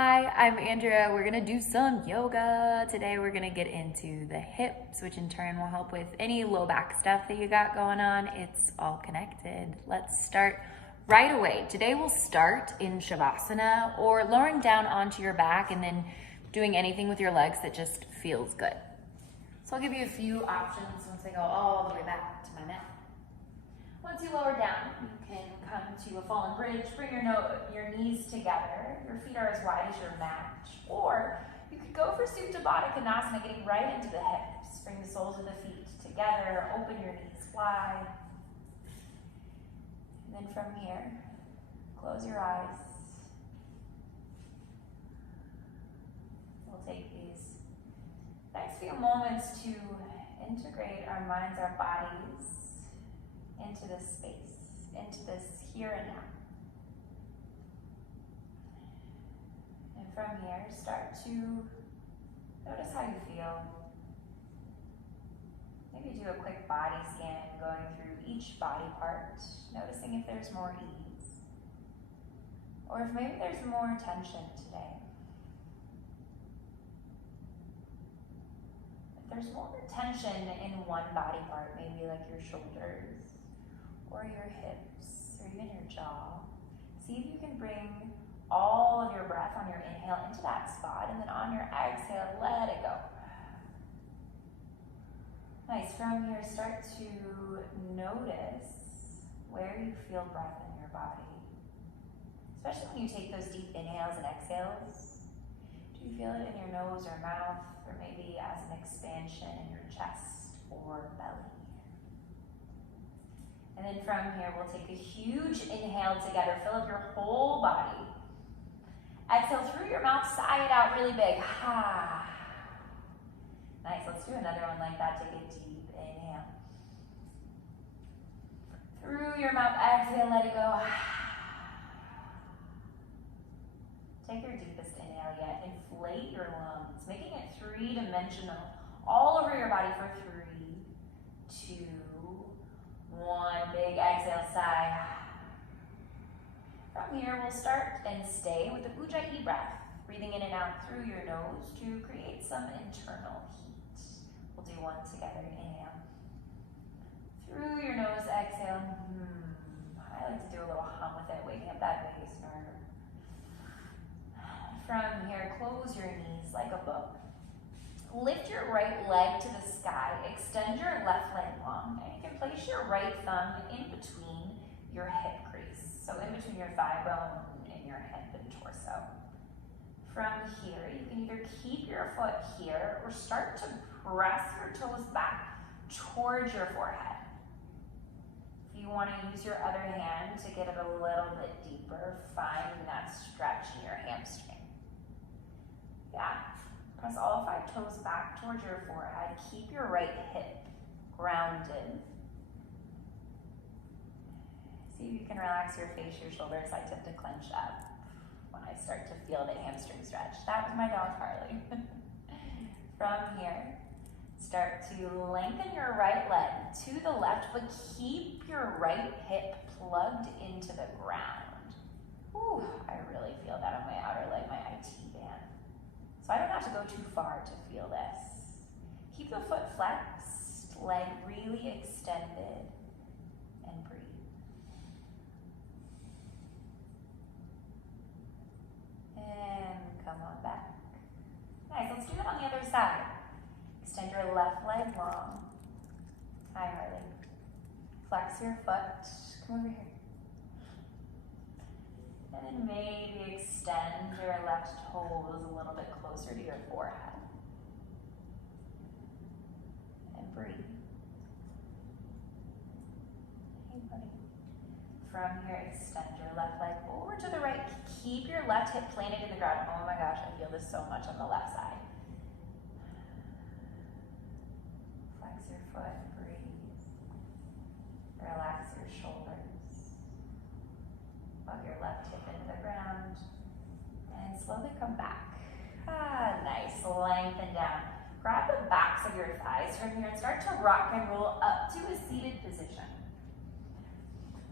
Hi, I'm Andrea. We're gonna do some yoga. Today we're gonna get into the hips, which in turn will help with any low back stuff that you got going on. It's all connected. Let's start right away. Today we'll start in Shavasana, or lowering down onto your back and then doing anything with your legs that just feels good. So I'll give you a few options once I go all the way back to my mat. Once you lower down, you can come to a fallen bridge, bring your knees together, your feet are as wide as your mat, or you could go for Supta Baddha Konasana, getting right into the hips. Bring the soles of the feet together, open your knees wide. And then from here, close your eyes. We'll take these next few moments to integrate our minds, our bodies, into this space, into this here and now. And from here, start to notice how you feel. Maybe do a quick body scan, going through each body part, noticing if there's more ease, or if maybe there's more tension today. If there's more tension in one body part, maybe like your shoulders, or your hips, or even your jaw. See if you can bring all of your breath on your inhale into that spot, and then on your exhale, let it go. Nice. From here, start to notice where you feel breath in your body. Especially when you take those deep inhales and exhales. Do you feel it in your nose or mouth, or maybe as an expansion in your chest or belly? And then from here, we'll take a huge inhale together. Fill up your whole body. Exhale through your mouth, sigh it out really big. Ha. Nice, let's do another one like that. Take a deep inhale. Through your mouth, exhale, let it go. Take your deepest inhale yet. Inflate your lungs, making it three-dimensional all over your body for 3, 2, 1. Big exhale, sigh. From here, we'll start and stay with the Ujjayi breath, breathing in and out through your nose to create some internal heat. We'll do one together. Inhale. Through your nose, exhale. I like to do a little hum with it, waking up that vagus nerve. From here, close your knees like a book. Lift your right leg to the sky, extend your left leg long, and you can place your right thumb in between your hip crease. So in between your thigh bone and your hip and torso. From here, you can either keep your foot here or start to press your toes back towards your forehead. If you want to use your other hand to get it a little bit deeper, find that stretch in your hamstring. Yeah. Press all 5 toes back towards your forehead. Keep your right hip grounded. See if you can relax your face, your shoulders. I tend to clench up when I start to feel the hamstring stretch. That was my dog, Harley. From here, start to lengthen your right leg to the left, but keep your right hip plugged into the ground. Ooh, I really feel that on my outer leg, my IT band. So I don't have to go too far to feel this. Keep the foot flexed, leg really extended, and breathe. And come on back. Nice, let's do that on the other side. Extend your left leg long. Hi, Harley. Flex your foot. Come over here. And then maybe extend your left toes a little bit closer to your forehead. And breathe. Hey, buddy. From here, extend your left leg over to the right. Keep your left hip planted in the ground. Oh my gosh, I feel this so much on the left side. Flex your foot, breathe. Relax your shoulders. Plug your left hip into the ground. And slowly come back. Nice. Lengthen down. Grab the backs of your thighs from here and start to rock and roll up to a seated position.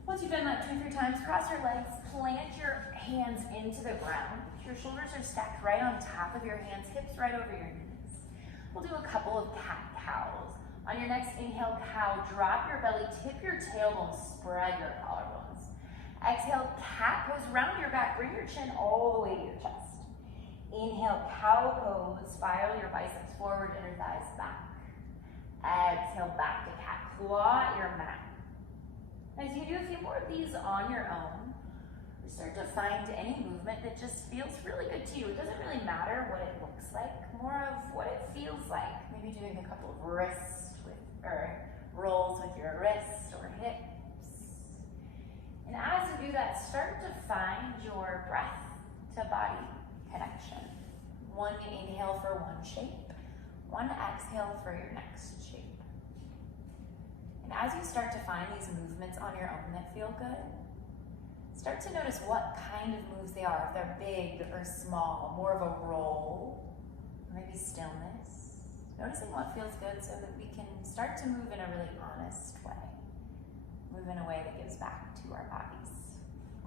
Once you've done that 2 or 3 times, cross your legs, plant your hands into the ground. Your shoulders are stacked right on top of your hands, hips right over your knees. We'll do a couple of cat-cows. On your next inhale, cow, drop your belly, tip your tailbone, spread your collarbones. Exhale, cat pose, round your back, bring your chin all the way to your chest. Inhale, cow pose, spiral your biceps forward, inner thighs back. Exhale, back to cat, claw at your mat. As you do a few more of these on your own, start to find any movement that just feels really good to you. It doesn't really matter what it looks like, more of what it feels like. Maybe doing a couple of rolls with your wrists or hips. And as you do that, start to find your breath to body connection. One inhale for one shape, one exhale for your next shape. And as you start to find these movements on your own that feel good, start to notice what kind of moves they are, if they're big or small, more of a roll, maybe stillness. Noticing what feels good so that we can start to move in a really honest way. Move in a way that gives back to our bodies.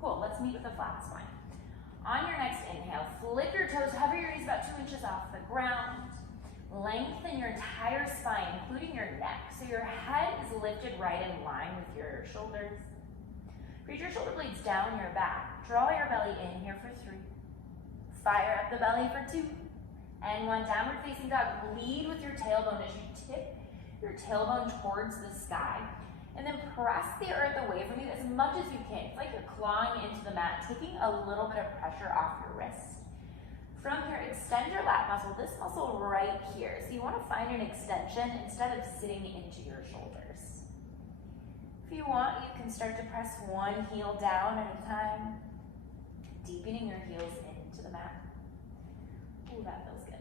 Cool, let's meet with a flat spine. On your next inhale, flip your toes, hover your knees about 2 inches off the ground. Lengthen your entire spine, including your neck, so your head is lifted right in line with your shoulders. Reach your shoulder blades down your back. Draw your belly in here for 3. Fire up the belly for 2. And 1, downward facing dog. Lead with your tailbone as you tip your tailbone towards the sky. And then press the earth away from you as much as you can. It's like you're clawing into the mat, taking a little bit of pressure off your wrist. From here, extend your lat muscle, this muscle right here. So you want to find an extension instead of sitting into your shoulders. If you want, you can start to press one heel down at a time, deepening your heels into the mat. Ooh, that feels good.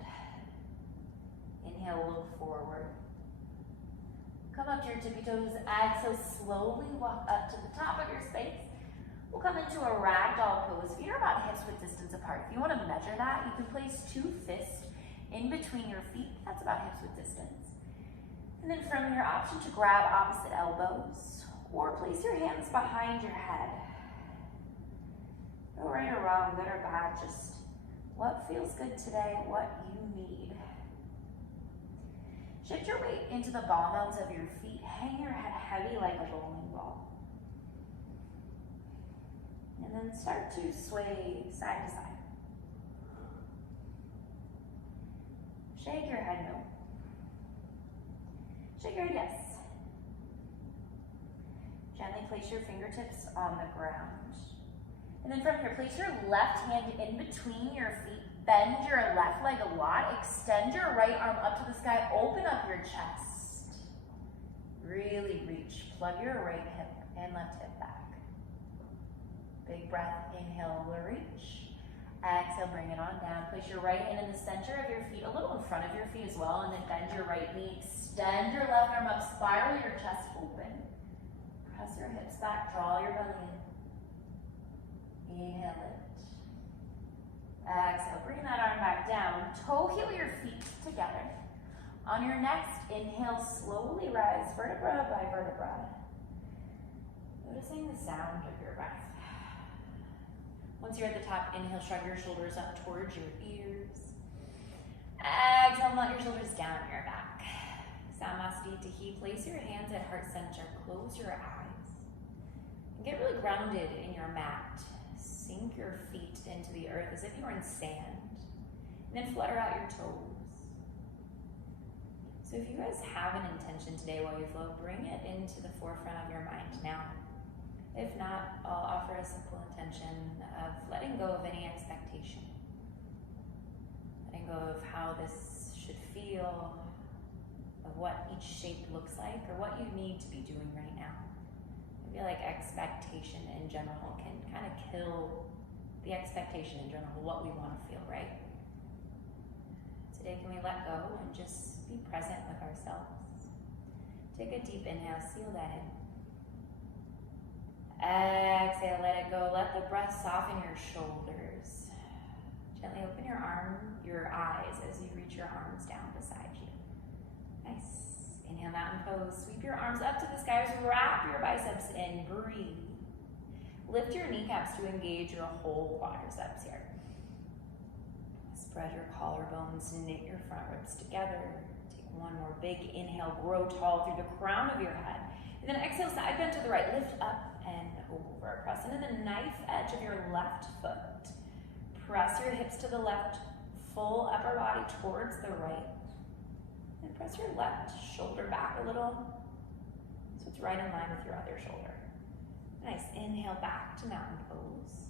Inhale, look forward. Come up to your tippy toes. Exhale, slowly walk up to the top of your space. We'll come into a ragdoll pose. Feet are about hips width distance apart. If you want to measure that, you can place 2 fists in between your feet. That's about hips width distance. And then from your option to grab opposite elbows or place your hands behind your head. No right or wrong, good or bad, just what feels good today, what you need. Shift your weight into the ball mounds of your feet. Hang your head heavy like a bowling ball. And then start to sway side to side. Shake your head no. Shake your head yes. Gently place your fingertips on the ground. And then from here, place your left hand in between your feet. Bend your left leg a lot. Extend your right arm up to the sky. Open up your chest. Really reach. Plug your right hip and left hip back. Big breath, inhale, reach. Exhale, bring it on down. Place your right hand in the center of your feet, a little in front of your feet as well, and then bend your right knee. Extend your left arm up, spiral your chest open. Press your hips back, draw your belly in. Inhale, lift. Exhale, bring that arm back down. Toe heel your feet together. On your next inhale, slowly rise vertebra by vertebra. Noticing the sound of your breath. Once you're at the top, inhale, shrug your shoulders up towards your ears. Exhale, let your shoulders down your back. Samasthiti. Place your hands at heart center. Close your eyes. And get really grounded in your mat. Sink your feet into the earth as if you were in sand. And then flutter out your toes. So if you guys have an intention today while you flow, bring it into the forefront of your mind now. If not, I'll offer a simple intention of letting go of any expectation. Letting go of how this should feel, of what each shape looks like, or what you need to be doing right now. I feel like expectation in general can kind of kill the expectation in general, what we want to feel, right? Today, can we let go and just be present with ourselves? Take a deep inhale, seal that in. Exhale, let it go. Let the breath soften your shoulders. Gently open your eyes as you reach your arms down beside you. Nice. Inhale, mountain pose. Sweep your arms up to the skies. Wrap your biceps in. Breathe. Lift your kneexaps to engage your whole quadriceps here. Spread your collarbones, knit your front ribs together. Take one more big inhale, grow tall through the crown of your head. And then exhale, side bend to the right, lift up and over. Press into the knife edge of your left foot. Press your hips to the left, full upper body towards the right. And press your left shoulder back a little, so it's right in line with your other shoulder. Nice, inhale back to mountain pose.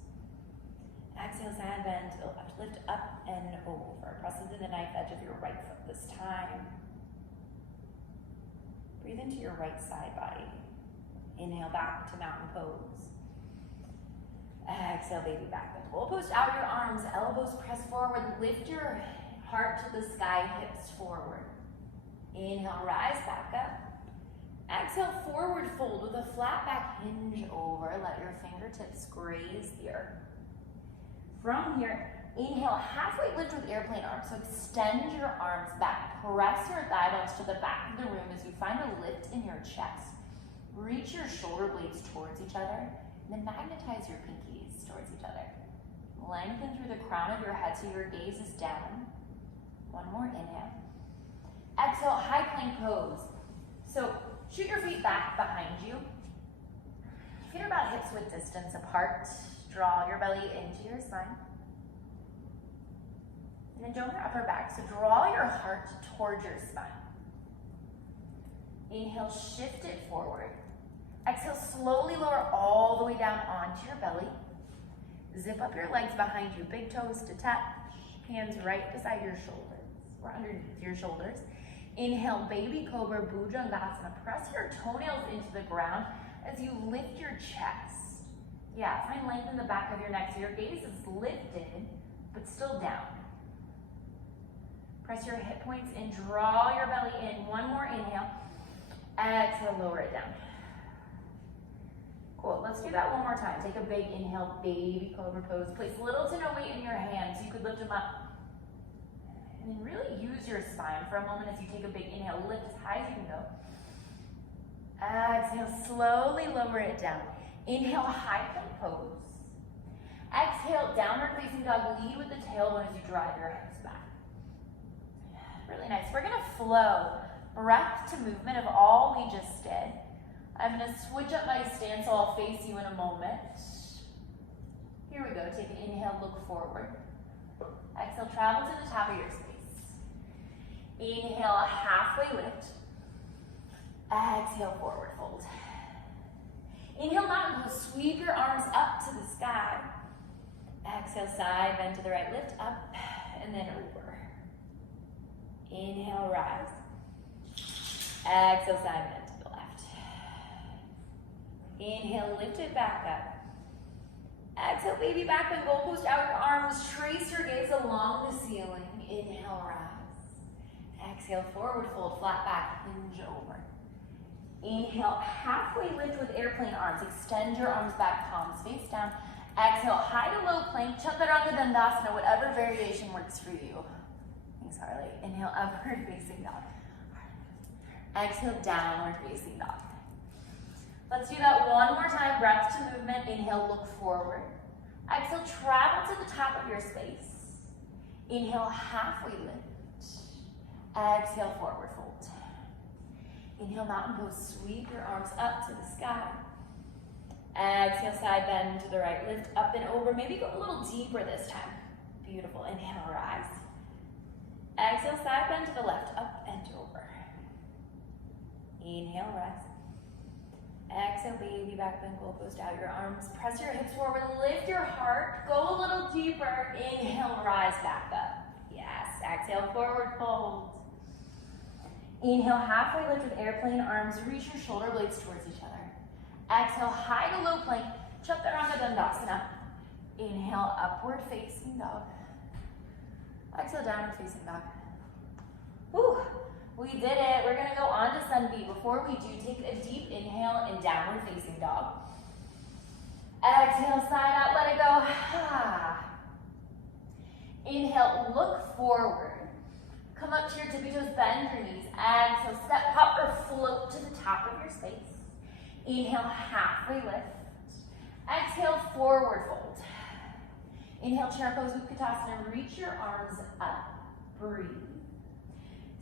Exhale, side bend to the left, lift up and over. Press into the knife edge of your right foot this time. Breathe into your right side body. Inhale back to mountain pose. Exhale, baby back bend. We'll post out your arms, elbows press forward. Lift your heart to the sky, hips forward. Inhale, rise back up. Exhale, forward fold with a flat back, hinge over. Let your fingertips graze the earth. From here, inhale, halfway lift with airplane arms. So extend your arms back. Press your thigh bones to the back of the room as you find a lift in your chest. Reach your shoulder blades towards each other, and then magnetize your pinkies towards each other. Lengthen through the crown of your head so your gaze is down. One more inhale. Exhale, high plank pose. So shoot your feet back behind you. Feet are about hips width distance apart. Draw your belly into your spine. And then dome your upper back. So draw your heart towards your spine. Inhale, shift it forward. Exhale, slowly lower all the way down onto your belly. Zip up your legs behind you. Big toes to touch. Hands right beside your shoulders or underneath your shoulders. Inhale, baby cobra, bhujangasana. Press your toenails into the ground as you lift your chest. Yeah, find length in the back of your neck so your gaze is lifted, but still down. Press your hip points in, draw your belly in. One more inhale. Exhale, lower it down. Cool, let's do that one more time. Take a big inhale, baby cobra pose. Place little to no weight in your hands. You could lift them up. And then really use your spine for a moment as you take a big inhale. Lift as high as you can go. Exhale, slowly lower it down. Inhale, high plank pose. Exhale, downward facing dog. Lead with the tailbone as you drive your hips back. Really nice. We're gonna flow breath to movement of all we just did. I'm gonna switch up my stance so I'll face you in a moment. Here we go, take an inhale, look forward. Exhale, travel to the top of your space. Inhale, halfway lift. Exhale, forward fold. Inhale, mountain pose, sweep your arms up to the sky. Exhale, side bend to the right, lift up, and then over. Inhale, rise. Exhale, side bend to the left. Inhale, lift it back up. Exhale, baby back bend, goal post out your arms. Trace your gaze along the ceiling. Inhale, rise. Exhale, forward fold, flat back, hinge over. Inhale, halfway lift with airplane arms. Extend your arms back, palms face down. Exhale, high to low plank, chaturanga dandasana, whatever variation works for you. Thanks, Harley. Inhale, upward facing dog. Exhale, downward facing dog. Let's do that one more time. Breath to movement. Inhale, look forward. Exhale, travel to the top of your space. Inhale, halfway lift. Exhale, forward fold. Inhale, mountain pose. Sweep your arms up to the sky. Exhale, side bend to the right. Lift up and over. Maybe go a little deeper this time. Beautiful. Inhale, rise. Exhale, side bend to the left. Up and over. Inhale, rise. Exhale, baby back bend, goal post out your arms. Press your hips forward, lift your heart, go a little deeper. Inhale, rise back up. Yes, exhale, forward fold. Inhale, halfway lift with airplane arms. Reach your shoulder blades towards each other. Exhale, high to low plank, chaturanga dandasana. Inhale, upward facing dog. Exhale, downward facing dog. Whew. We did it. We're going to go on to sun B. Before we do, take a deep inhale in downward facing dog. Exhale, side out, let it go. Inhale, look forward. Come up to your tippy toes, bend your knees. Exhale, step, hop, or float to the top of your space. Inhale, halfway lift. Exhale, forward fold. Inhale, chair pose, Utkatasana. Reach your arms Breathe.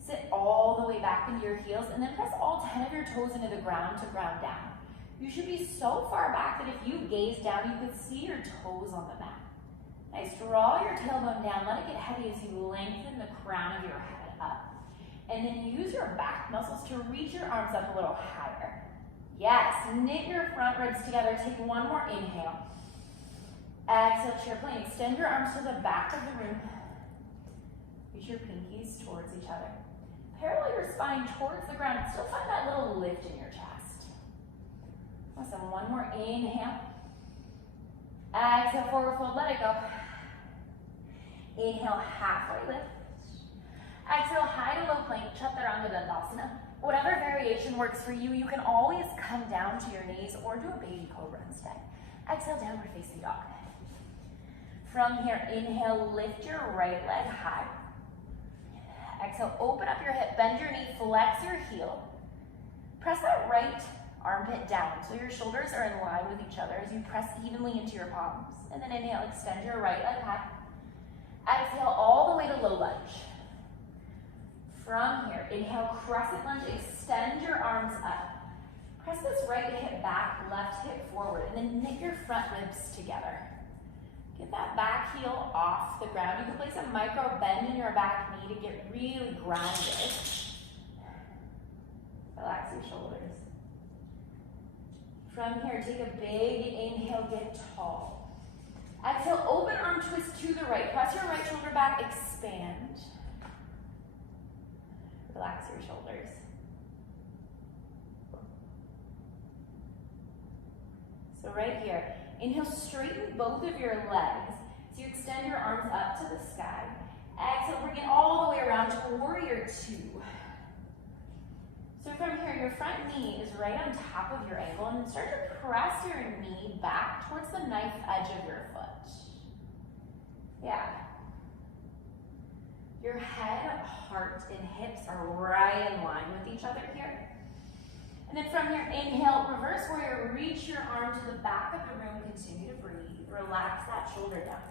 Sit all the way back into your heels and then press all 10 of your toes into the ground to ground down. You should be so far back that if you gaze down, you could see your toes on the mat. Nice, draw your tailbone down, let it get heavy as you lengthen the crown of your head up. And then use your back muscles to reach your arms up a little higher. Yes, knit your front ribs together, take one more inhale. Exhale, chair plane, extend your arms to the back of the room. Reach your pinkies towards each other. Parallel your spine towards the ground and still find that little lift in your chest. Awesome, one more inhale. Exhale, forward fold, let it go. Inhale, halfway lift. Exhale, high to low plank, chaturanga dandasana. Whatever variation works for you, you can always come down to your knees or do a baby cobra instead. Exhale, downward facing dog. From here, inhale, lift your right leg high. Exhale, open up your hip, bend your knee, flex your heel. Press that right armpit down so your shoulders are in line with each other as you press evenly into your palms. And then inhale, extend your right leg high. Exhale, all the way to low lunge. From here, inhale, crescent lunge, extend your arms up. Press this right hip back, left hip forward, and then knit your front ribs together. Get that back heel off the ground. You can place a micro bend in your back knee to get really grounded. Relax your shoulders. From here, take a big inhale, get tall. Exhale, open arm twist to the right. Press your right shoulder back, expand. Relax your shoulders. So right here, inhale, straighten both of your legs. So you extend your arms up to the sky. Exhale, bring it all the way around to warrior two. So from here, your front knee is right on top of your ankle, and then start to press your knee back towards the knife edge of your foot. Yeah. Your head, heart, and hips are right in line with each other here. And then from here, inhale, reverse warrior, reach your arm to the back of the room, continue to breathe. Relax that shoulder down.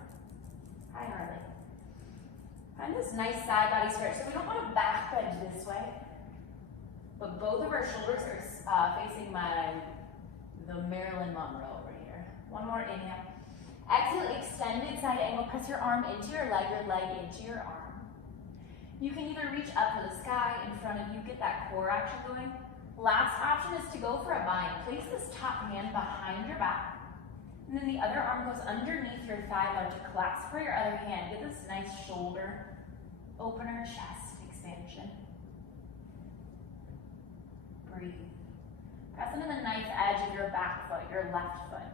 Hi, Harley. Find this nice side body stretch. So we don't want to back bend this way, but both of our shoulders are facing the Marilyn Monroe over here. One more inhale. Exhale, extended side angle. Press your arm into your leg into your arm. You can either reach up to the sky in front of you, get that core action going. Last option is to go for a bind. Place this top hand behind your back, and then the other arm goes underneath your thigh bone to collapse for your other hand. Get this nice shoulder opener, chest expansion. Breathe. Press into the nice edge of your back foot, your left foot.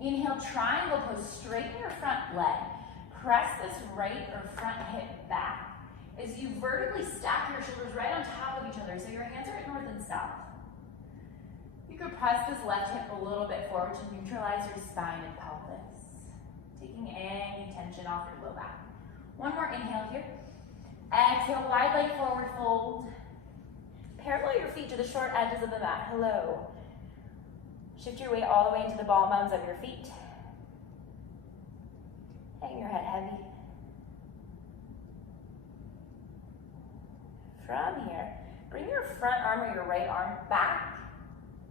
Inhale, triangle pose, straighten your front leg. Press this right or front hip back as you vertically stack your shoulders right on top of each other so your hands are at north and south. You could press this left hip a little bit forward to neutralize your spine and pelvis, taking any tension off your low back. One more inhale here. Exhale, wide leg forward fold. Parallel your feet to the short edges of the mat. Hello. Shift your weight all the way into the ball mounds of your feet. Hang your head heavy. From here, bring your front arm or your right arm back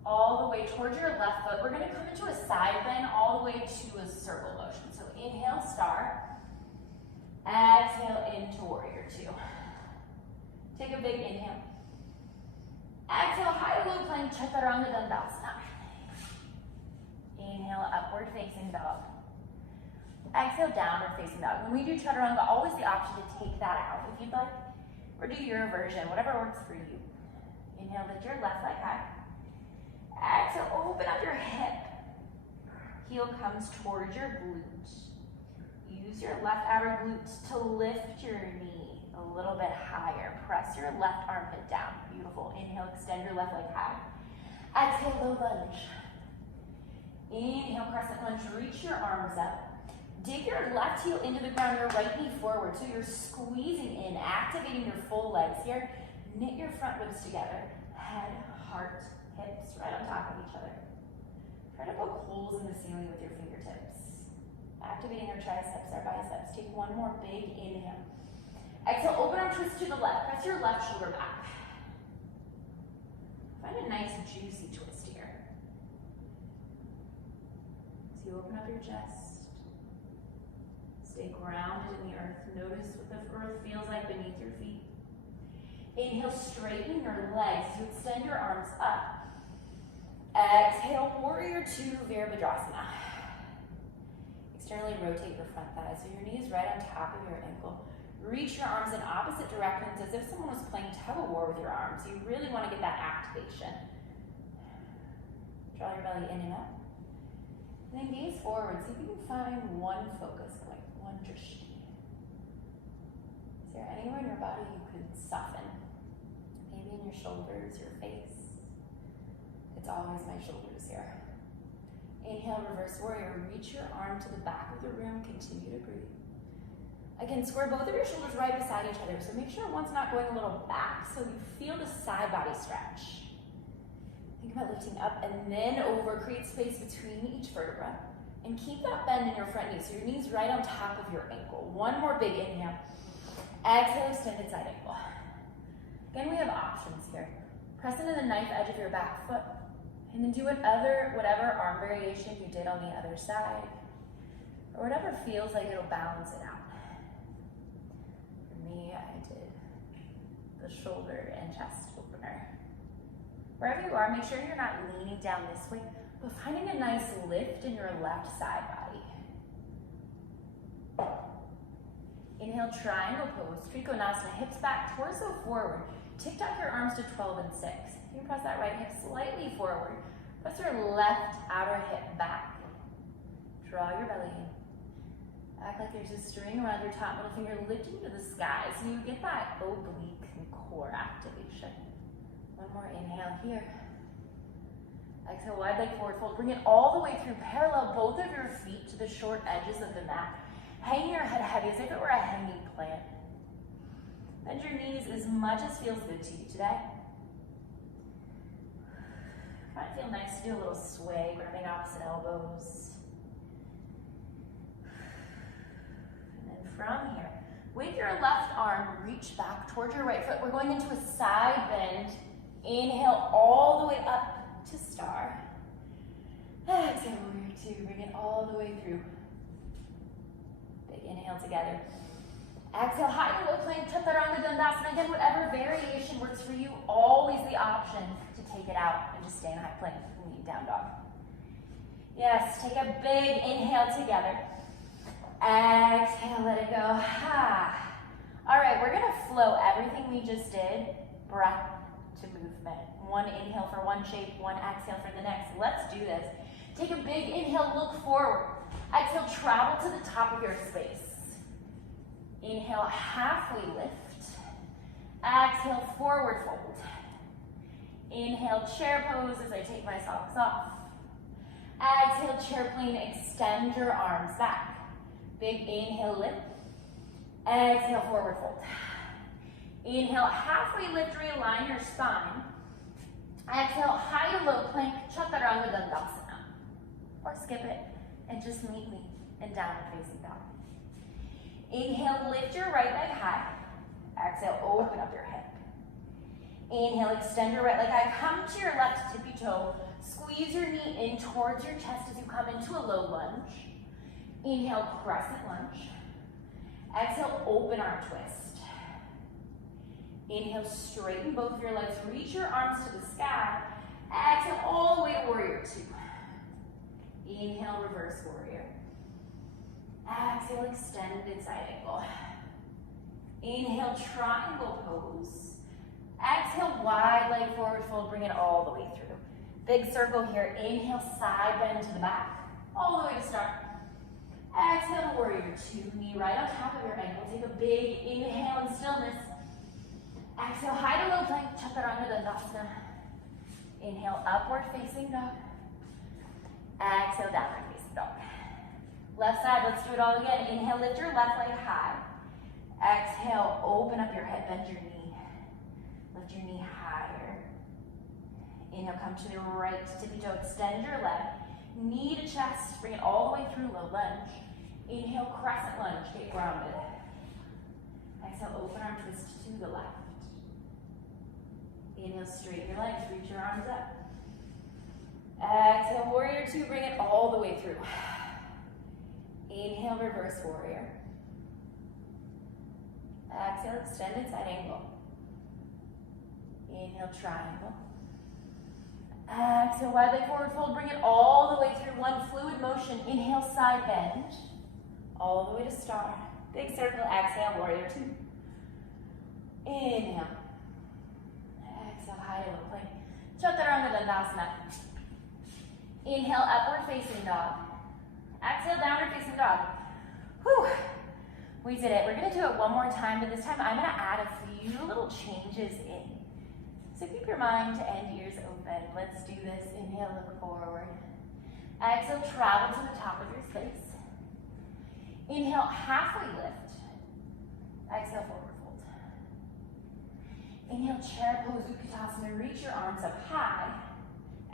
all the way towards your left foot. We're going to come into a side bend all the way to a circle motion. So inhale, star. Exhale into warrior two. Take a big inhale. Exhale, high low plank, chaturanga dandasana. Inhale, upward facing dog. Exhale, downward facing dog. When we do chaturanga, always the option to take that out if you'd like, or do your version, whatever works for you. Inhale, lift your left leg high. Exhale, open up your hip. Heel comes towards your glute. Use your left outer glute to lift your knee a little bit higher. Press your left armpit down. Beautiful. Inhale, extend your left leg high. Exhale, low lunge. Inhale, crescent lunge. Reach your arms up. Dig your left heel into the ground, your right knee forward. So you're squeezing in, activating your full legs here. Knit your front ribs together. Head, heart, hips right on top of each other. Try to poke holes in the ceiling with your fingertips. Activating our triceps, our biceps. Take one more big inhale. Exhale, open arm twist to the left. Press your left shoulder back. Find a nice juicy twist here. So you open up your chest. Stay grounded in the earth. Notice what the earth feels like beneath your feet. Inhale, straighten your legs. You extend your arms up. Exhale, warrior two, Virabhadrasana. Externally rotate your front thighs so your knee is right on top of your ankle. Reach your arms in opposite directions as if someone was playing tug of war with your arms. You really want to get that activation. Draw your belly in and up. And then gaze forward. See if you can find one focus point, one drishti. Is there anywhere in your body you could soften? Maybe in your shoulders, your face. It's always my shoulders here. Inhale, reverse warrior. Reach your arm to the back of the room. Continue to breathe. Again, square both of your shoulders right beside each other. So make sure one's not going a little back so you feel the side body stretch. Think about lifting up and then over. Create space between each vertebra. And keep that bend in your front knee. So your knee's right on top of your ankle. One more big inhale. Exhale, extended side ankle. Again, we have options here. Press into the knife edge of your back foot. And then do whatever arm variation you did on the other side. Or whatever feels like it'll balance it out. For me, I did the shoulder and chest opener. Wherever you are, make sure you're not leaning down this way, but finding a nice lift in your left side body. Inhale, triangle pose, Trikonasana, hips back, torso forward. Tick-tock your arms to 12 and 6. You can press that right hip slightly forward. Press your left outer hip back. Draw your belly in. Act like there's a string around your top middle finger lifting to the sky so you get that oblique and core activation. One more inhale here. Exhale, wide leg forward fold. Bring it all the way through. Parallel both of your feet to the short edges of the mat. Hang your head heavy as if it were a hanging plant. Bend your knees as much as feels good to you today. Might feel nice to do a little sway, grabbing opposite elbows. And then from here, with your left arm, reach back towards your right foot. We're going into a side bend. Inhale all the way up to star. Exhale, warrior two. Bring it all the way through. Big inhale together. Exhale, high and low plank, Chaturanga Dandasana. Again, whatever variation works for you, always the option to take it out and just stay in high plank and lean down dog. Yes, take a big inhale together. Exhale, let it go. All right, we're gonna flow everything we just did, breath to movement. One inhale for one shape, one exhale for the next. Let's do this. Take a big inhale, look forward. Exhale, travel to the top of your space. Inhale, halfway lift. Exhale, forward fold. Inhale, chair pose as I take my socks off. Exhale, chair plane, extend your arms back. Big inhale, lift. Exhale, forward fold. Inhale, halfway lift, realign your spine. Exhale, high to low plank, Chaturanga Dandasana. Or skip it and just meet me in downward facing dog. Inhale, lift your right leg high. Exhale, open up your hip. Inhale, extend your right leg high. Come to your left tippy toe. Squeeze your knee in towards your chest as you come into a low lunge. Inhale, crescent lunge. Exhale, open arm twist. Inhale, straighten both of your legs. Reach your arms to the sky. Exhale, all the way to warrior two. Inhale, reverse warrior. Exhale, extended side angle. Inhale, triangle pose. Exhale, wide leg forward fold. Bring it all the way through. Big circle here. Inhale, side bend to the back. All the way to start. Exhale, warrior two. Knee right on top of your ankle. Take a big inhale in stillness. Exhale, high to low plank, Chaturanga Dandasana. Inhale, upward facing dog. Exhale, downward facing dog. Left side, let's do it all again. Inhale, lift your left leg high. Exhale, open up your head, bend your knee. Lift your knee higher. Inhale, come to the right tippy toe, extend your leg. Knee to chest, bring it all the way through, low lunge. Inhale, crescent lunge, get grounded. Exhale, open to the left. Inhale, straighten your legs, reach your arms up. Exhale, warrior two, bring it all the way through. Inhale, reverse warrior. Exhale, extended side angle. Inhale, triangle. Exhale, wide leg forward fold, bring it all the way through, one fluid motion. Inhale, side bend, all the way to star. Big circle, exhale, warrior two. Inhale. Exhale, high to low plank. Chaturanga Dandasana. Inhale, upward facing dog. Exhale, downward facing dog. Whew. We did it. We're gonna do it one more time, but this time I'm gonna add a few little changes in. So keep your mind and ears open. Let's do this. Inhale, look forward. Exhale, travel to the top of your space. Inhale, halfway lift. Exhale, forward fold. Inhale, chair pose, Utkatasana. Reach your arms up high.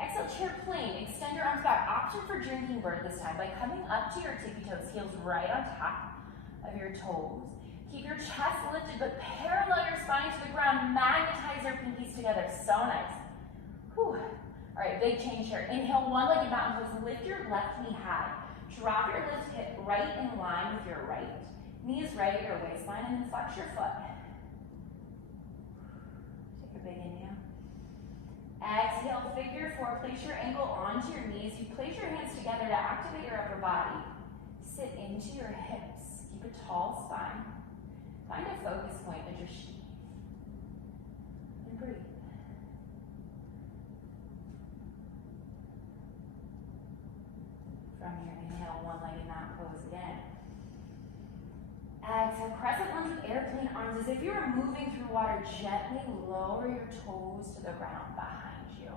Exhale, chair plane. Extend your arms back. Option for drinking bird this time by coming up to your tippy toes, heels right on top of your toes. Keep your chest lifted, but parallel your spine to the ground. Magnetize your pinkies together. So nice. Whew. All right, big change here. Inhale, one-legged mountain pose. Lift your left knee high. Drop your left hip right in line with your right. Knee is right at your waistline, and then flex your foot. Take a big inhale. Exhale, figure four. Place your ankle onto your knees. You place your hands together to activate your upper body. Sit into your hips. Keep a tall spine. Find a focus point at your sheet. And breathe. From here, inhale, one-legged mountain pose again. Exhale, crescent lunge with airplane arms. As if you were moving through water, gently lower your toes to the ground behind you.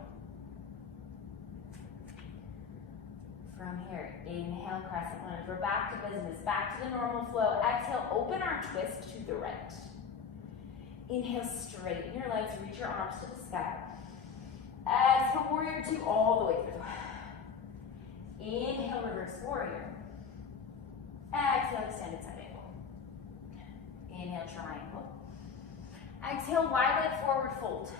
From here, inhale, crescent lunge. We're back to business, back to the normal flow. Exhale, open arm twist to the right. Inhale, straighten your legs, reach your arms to the sky. Exhale, warrior two, all the way through. Inhale, reverse warrior. Exhale, extended side angle. Inhale, triangle. Exhale, wide leg forward fold.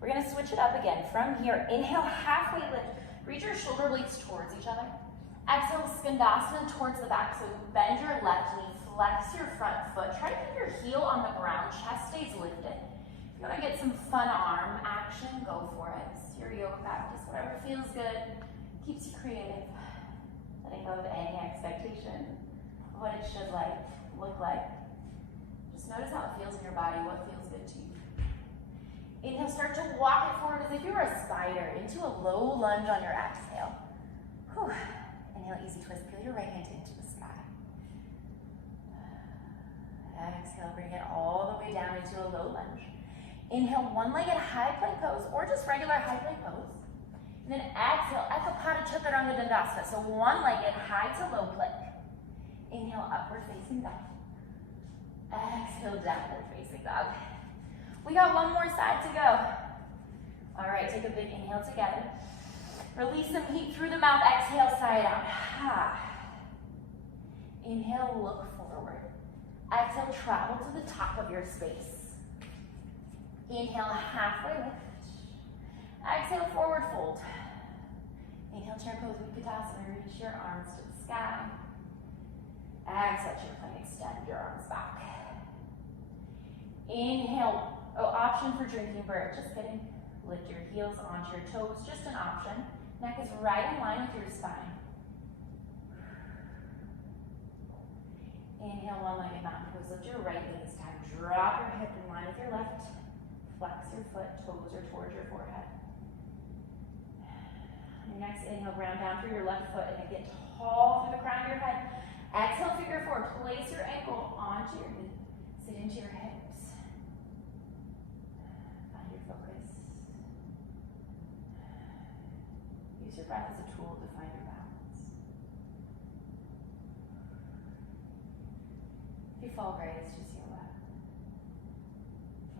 We're gonna switch it up again. From here, inhale, halfway lift. Reach your shoulder blades towards each other. Exhale, Skandasana towards the back. So bend your left knee, flex your front foot. Try to keep your heel on the ground, chest stays lifted. If you wanna get some fun arm action, go for it. It's your yoga practice, whatever feels good, keeps you creative. Letting go of any expectation of what it should look like. Just notice how it feels in your body, what feels good to you. Inhale, start to walk it forward as if you were a spider into a low lunge on your exhale. Whew. Inhale, easy twist. Peel your right hand into the sky. Exhale, bring it all the way down into a low lunge. Inhale, one-legged high plank pose or just regular high plank pose. And then exhale, Ekapada Chaturanga Dandasana. So one-legged high to low plank. Inhale, upward facing dog. Exhale, downward facing dog. We got one more side to go. All right, take a big inhale together. Release some heat through the mouth. Exhale, side out. Inhale, look forward. Exhale, travel to the top of your space. Inhale, halfway lift. Exhale, forward fold. Inhale, chair pose, Utkatasana. Reach your arms to the sky. Exhale, chair plane. Extend your arms back. Inhale. Oh, option for drinking bird. Just kidding. Lift your heels onto your toes. Just an option. Neck is right in line with your spine. Inhale, one-legged mountain pose. Lift your right knee this time. Drop your hip in line with your left. Flex your foot. Toes are towards your forehead. Your next inhale, ground down through your left foot and then get tall through the crown of your head. Exhale, figure four. Place your ankle onto your knee. Sit into your hips. Find your focus. Use your breath as a tool to find your balance. If you fall, great, it's just yoga.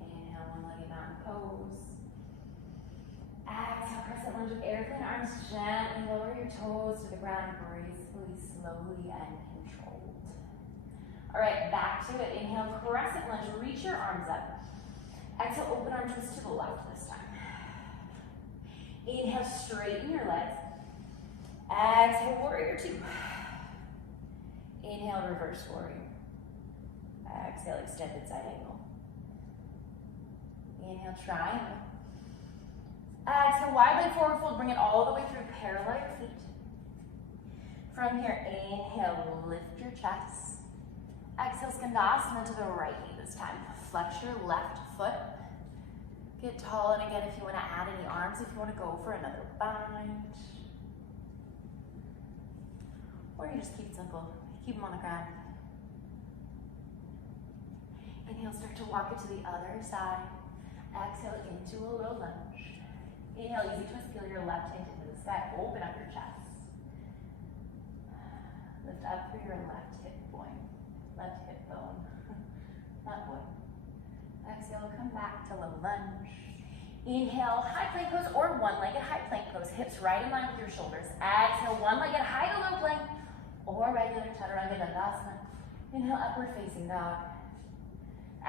Inhale, one-legged mountain pose. Exhale, crescent lunge with airplane arms. Gently lower your toes to the ground gracefully, slowly, and controlled. All right, back to it. Inhale, crescent lunge, reach your arms up. Exhale, open arm twist to the left this time. Inhale, straighten your legs. Exhale, warrior two. Inhale, reverse warrior. Exhale, extended side angle. Inhale, triangle. Exhale, wide leg forward fold, bring it all the way through, parallel your feet. From here, inhale, lift your chest. Exhale, skandasana to the right knee this time. Flex your left foot. Get tall, and again, if you want to add any arms, if you want to go for another bind. Or you just keep it simple. Keep them on the ground. Inhale, start to walk it to the other side. Exhale into a low lunge. Inhale, easy twist, peel your left hand into the sky. Open up your chest. Lift up through your left hip point. Left hip bone. Not bone. Exhale, come back to low lunge. Inhale, high plank pose or one-legged high plank pose. Hips right in line with your shoulders. Exhale, one-legged high to low plank or regular chaturanga dandasana. Inhale, upward facing dog.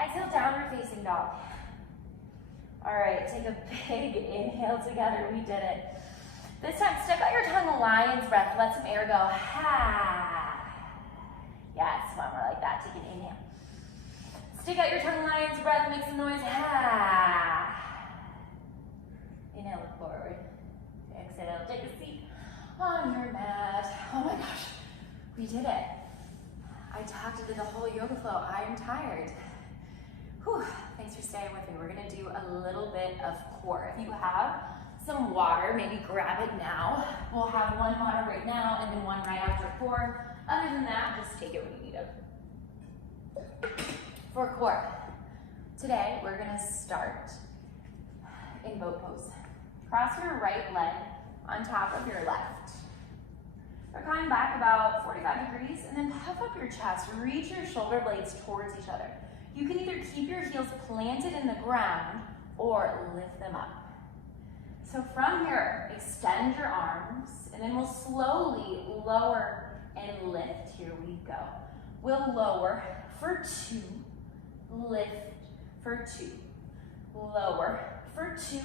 Exhale, downward facing dog. All right, take a big inhale together. We did it. This time, step out your tongue, lion's breath. Let some air go. Ha. Yes, one more like that. Take an inhale. Stick out your tongue, lion's breath. Make some noise. Ha. Inhale, look forward. Exhale, take a seat on your mat. Oh my gosh, we did it. I talked into the whole yoga flow. I am tired. Whew. Thanks for staying with me. We're gonna do a little bit of core. If you have some water, maybe grab it now. We'll have one water right now and then one right after core. Other than that, just take it when you need it. For core, today we're gonna start in boat pose. Cross your right leg on top of your left. We're coming back about 45 degrees and then puff up your chest. Reach your shoulder blades towards each other. You can either keep your heels planted in the ground or lift them up. So from here, extend your arms, and then we'll slowly lower and lift. Here we go. We'll lower for 2, lift for 2, lower for 2,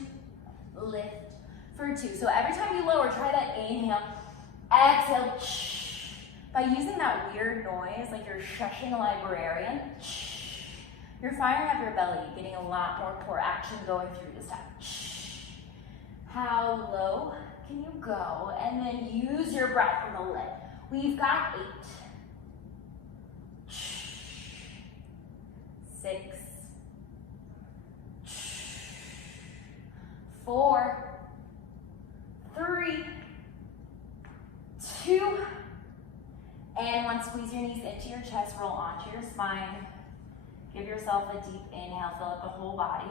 lift for 2. So every time you lower, try that inhale, exhale, by using that weird noise, like you're shushing a librarian, you're firing up your belly, getting a lot more core action going through this time. How low can you go? And then use your breath from the lip. We've got 8, 6, 4, 3, 2, and 1. Squeeze your knees into your chest, roll onto your spine. Give yourself a deep inhale, fill up the whole body.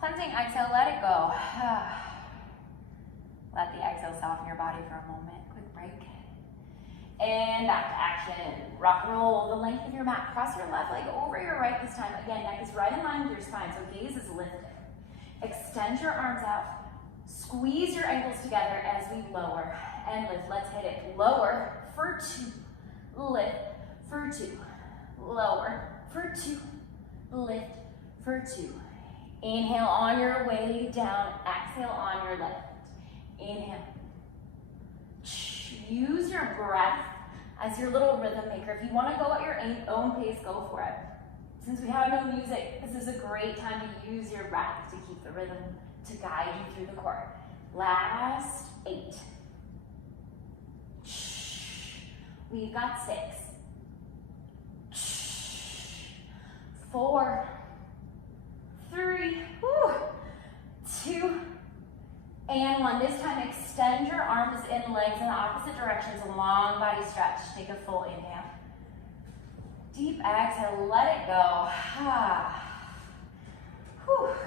Cleansing exhale, let it go. Let the exhale soften your body for a moment. Quick break. And back to action. Rock and roll the length of your mat. Cross your left leg over your right this time. Again, neck is right in line with your spine, so gaze is lifted. Extend your arms out. Squeeze your ankles together as we lower and lift. Let's hit it. Lower for 2, lift for 2, lower for 2, lift for 2. Inhale on your way down, exhale on your left. Inhale. Use your breath as your little rhythm maker. If you want to go at your own pace, go for it. Since we have no music, this is a great time to use your breath to keep the rhythm, to guide you through the core. Last 8. We've got 6, 4, 3, 2, and 1. This time, extend your arms and legs in the opposite directions, a long body stretch. Take a full inhale. Deep exhale, let it go.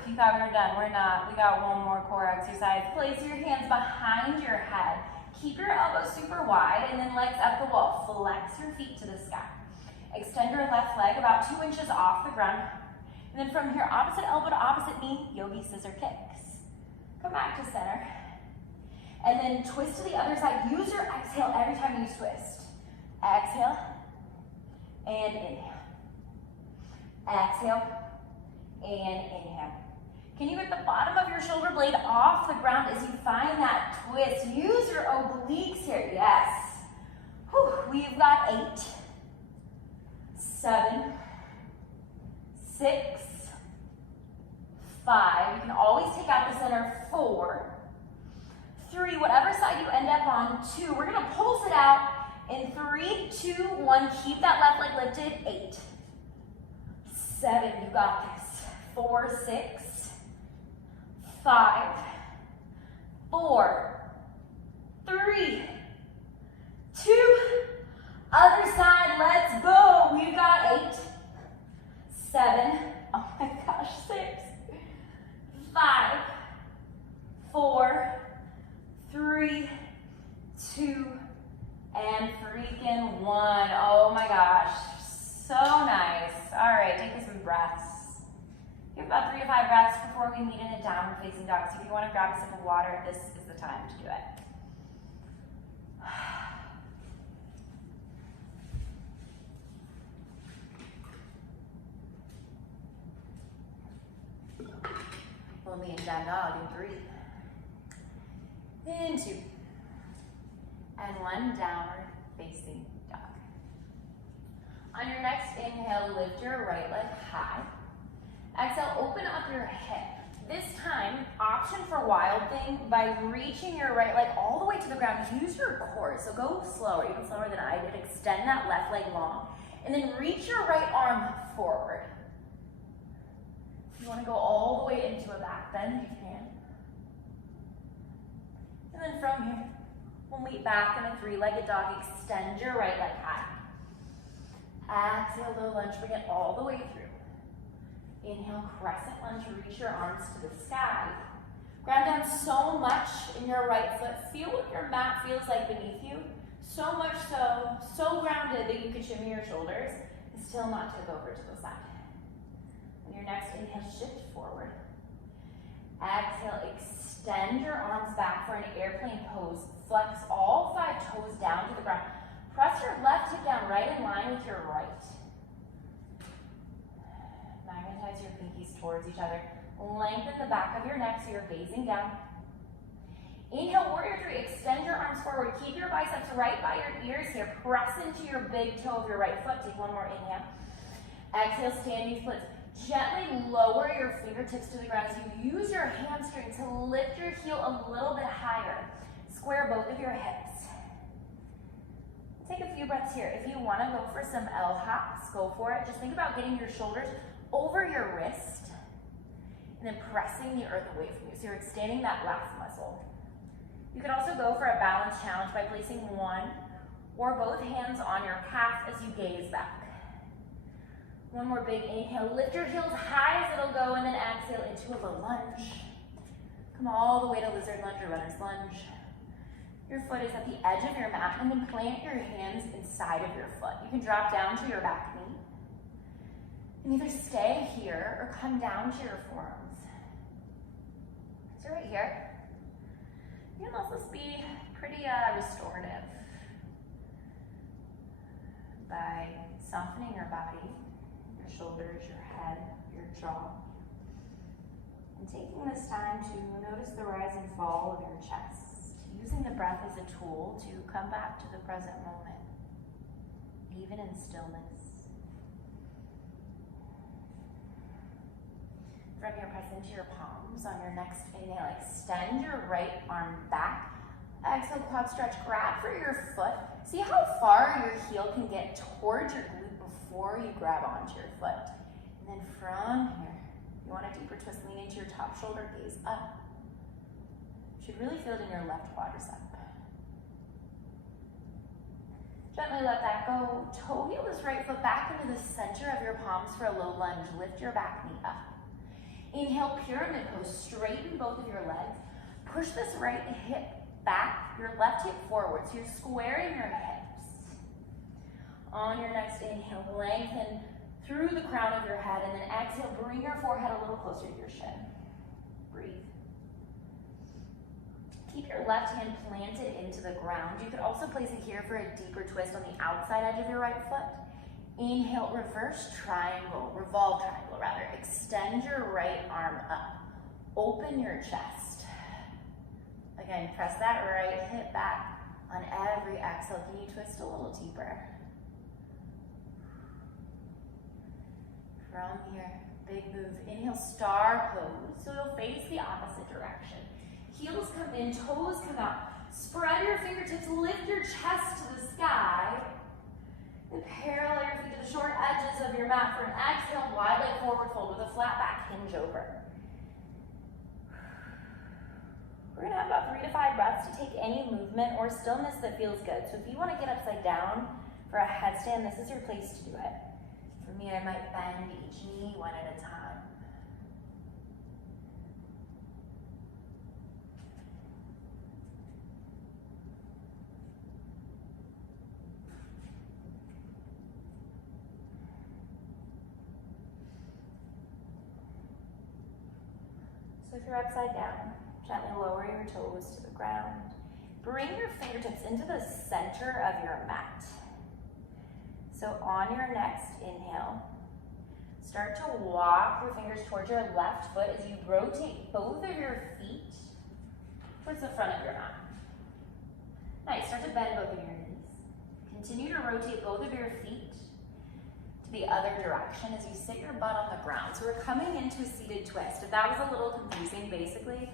You thought we were done, we're not. We got one more core exercise. Place your hands behind your head. Keep your elbows super wide and then legs up the wall. Flex your feet to the sky. Extend your left leg about 2 inches off the ground. And then from here, opposite elbow to opposite knee, yogi scissor kicks. Come back to center. And then twist to the other side. Use your exhale every time you twist. Exhale. and inhale. Exhale, and inhale. Can you get the bottom of your shoulder blade off the ground as you find that twist? Use your obliques here, yes. Whew. We've got 8, 7, 6, 5. You can always take out the center. 4, 3, whatever side you end up on. 2. We're gonna pulse it out in 3, 2, 1. Keep that left leg lifted. 8, 7, you got this. 4, 6, 5, 4, 3, 2, other side, let's go. We've got 8, 7, oh my gosh, 6, 5, 4, 3, 2, and freaking 1. Oh my gosh, so nice. All right, take some breaths. You have about 3 to 5 breaths before we meet in a downward facing dog. So if you want to grab a sip of water, this is the time to do it. We'll be in down dog in 3, in 2, and 1, downward facing dog. On your next inhale, lift your right leg high. Exhale, open up your hip. This time, option for wild thing by reaching your right leg all the way to the ground. Use your core, so go slower, even slower than I did. Extend that left leg long. And then reach your right arm forward. If you want to go all the way into a back bend, you can. And then from here, we'll meet back in a 3-legged dog. Extend your right leg high. Exhale, low lunge, bring it all the way through. Inhale, crescent lunge, reach your arms to the sky. Ground down so much in your right foot. Feel what your mat feels like beneath you. So much so grounded that you can shimmy your shoulders and still not tip over to the side. On your next inhale, shift forward. Exhale, extend your arms back for an airplane pose. Flex all 5 toes down to the ground. Press your left hip down right in line with your right. Magnetize your pinkies towards each other. Lengthen the back of your neck so you're gazing down. Inhale, warrior 3. Extend your arms forward. Keep your biceps right by your ears here. Press into your big toe of your right foot. Take one more inhale. Exhale, standing splits. Gently lower your fingertips to the ground as you use your hamstring to lift your heel a little bit higher. Square both of your hips. Take a few breaths here. If you want to go for some L hops, go for it. Just think about getting your shoulders over your wrist and then pressing the earth away from you. So you're extending that laugh muscle. You could also go for a balance challenge by placing one or both hands on your calf as you gaze back. One more big inhale. Lift your heels high as it'll go, and then exhale into a low lunge. Come all the way to lizard lunge or runner's lunge. Your foot is at the edge of your mat, and then plant your hands inside of your foot. You can drop down to your back knee. And either stay here or come down to your forearms. So right here, you can also be pretty restorative by softening your body, your shoulders, your head, your jaw, and taking this time to notice the rise and fall of your chest, using the breath as a tool to come back to the present moment, even in stillness. From here, press into your palms. On your next inhale, extend your right arm back. Exhale, quad stretch, grab for your foot. See how far your heel can get towards your glute before you grab onto your foot. And then from here, you want a deeper twist, lean into your top shoulder, gaze up. You should really feel it in your left quadricep. Gently let that go. Toe heel this right foot back into the center of your palms for a low lunge. Lift your back knee up. Inhale, pyramid pose. Straighten both of your legs. Push this right hip back, your left hip forward. So you're squaring your hips. On your next inhale, lengthen through the crown of your head, and then exhale, bring your forehead a little closer to your shin. Breathe. Keep your left hand planted into the ground. You could also place it here for a deeper twist on the outside edge of your right foot. Inhale, reverse triangle, revolve triangle rather. Extend your right arm up. Open your chest. Again, press that right hip back on every exhale. Can you twist a little deeper? From here, big move. Inhale, star pose. So you'll face the opposite direction. Heels come in, toes come out. Spread your fingertips, lift your chest to the sky. And parallel your feet to the short edges of your mat for an exhale, wide leg forward fold with a flat back hinge over. We're gonna have about 3 to 5 breaths to take any movement or stillness that feels good. So if you wanna get upside down for a headstand, this is your place to do it. For me, I might bend each knee one at a time. So if you're upside down, gently lower your toes to the ground. Bring your fingertips into the center of your mat. So on your next inhale, start to walk your fingers towards your left foot as you rotate both of your feet towards the front of your mat. Nice, start to bend both of your knees. Continue to rotate both of your feet to the other direction as you sit your butt on the ground. So we're coming into a seated twist. If that was a little confusing, basically,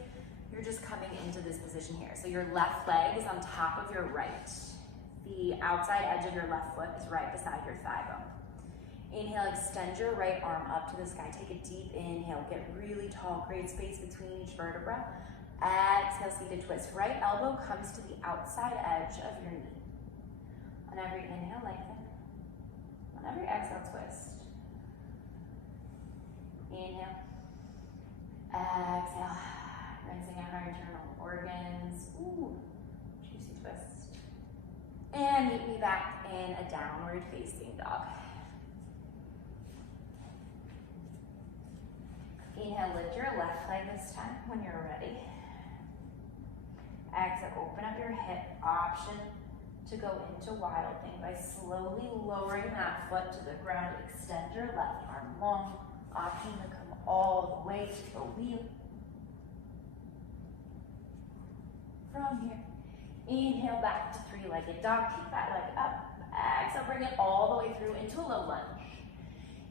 you're just coming into this position here. So your left leg is on top of your right. The outside edge of your left foot is right beside your thigh bone. Inhale, extend your right arm up to the sky. Take a deep inhale, get really tall, create space between each vertebra. Exhale, seated twist. Right elbow comes to the outside edge of your knee. On every inhale, lengthen. On every exhale, twist. Inhale. Exhale. Rinsing out our internal organs. Ooh, juicy twist. And meet me back in a downward facing dog. Inhale, lift your left leg this time when you're ready. Exhale, open up your hip. Option to go into wild thing by slowly lowering that foot to the ground. Extend your left arm long. Option to come all the way to the wheel. From here, inhale back to three-legged dog. Kick that leg up. Exhale, bring it all the way through into a low lunge.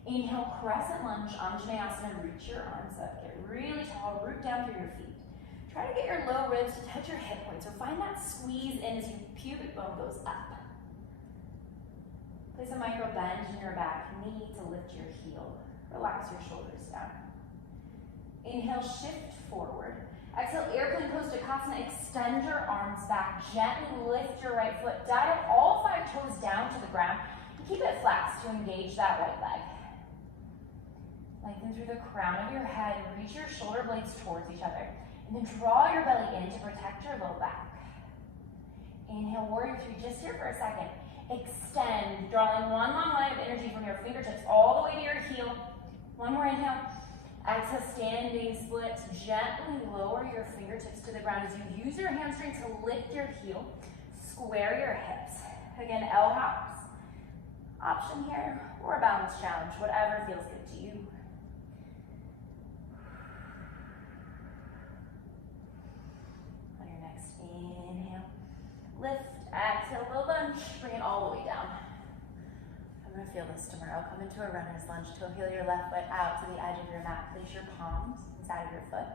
Inhale, crescent lunge, Anjaneyasana. Reach your arms up. Get really tall. Root down through your feet. Try to get your low ribs to touch your hip points, or find that squeeze in as your pubic bone goes up. Place a micro bend in your back knee to lift your heel. Relax your shoulders down. Inhale, shift forward. Exhale, airplane pose to Tadasana. Extend your arms back. Gently lift your right foot. Dive all 5 toes down to the ground. And keep it flex to engage that right leg. Lengthen through the crown of your head. Reach your shoulder blades towards each other. And then draw your belly in to protect your low back. Inhale, warrior 3, just here for a second. Extend, drawing one long line of energy from your fingertips all the way to your heel. One more inhale. Exhale, standing splits. Gently lower your fingertips to the ground as you use your hamstrings to lift your heel. Square your hips. Again, L hops. Option here, or a balance challenge, whatever feels good to you. On your next inhale, lift, exhale, low lunge, bring it all the way down. I'm gonna feel this tomorrow. Come into a runner's lunge. Toe heel your left foot out to the edge of your mat. Place your palms inside of your foot.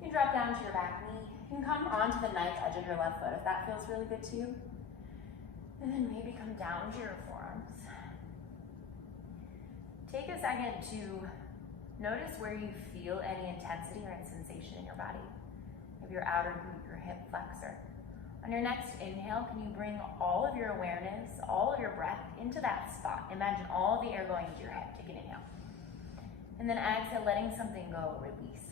You can drop down to your back knee. You can come onto the knife edge of your left foot if that feels really good to you. And then maybe come down to your forearms. Take a second to notice where you feel any intensity or sensation in your body. Maybe your outer glute, your hip flexor. On your next inhale, can you bring all of your awareness, all of your breath into that spot? Imagine all the air going into your head. Take an inhale. And then exhale, letting something go, release.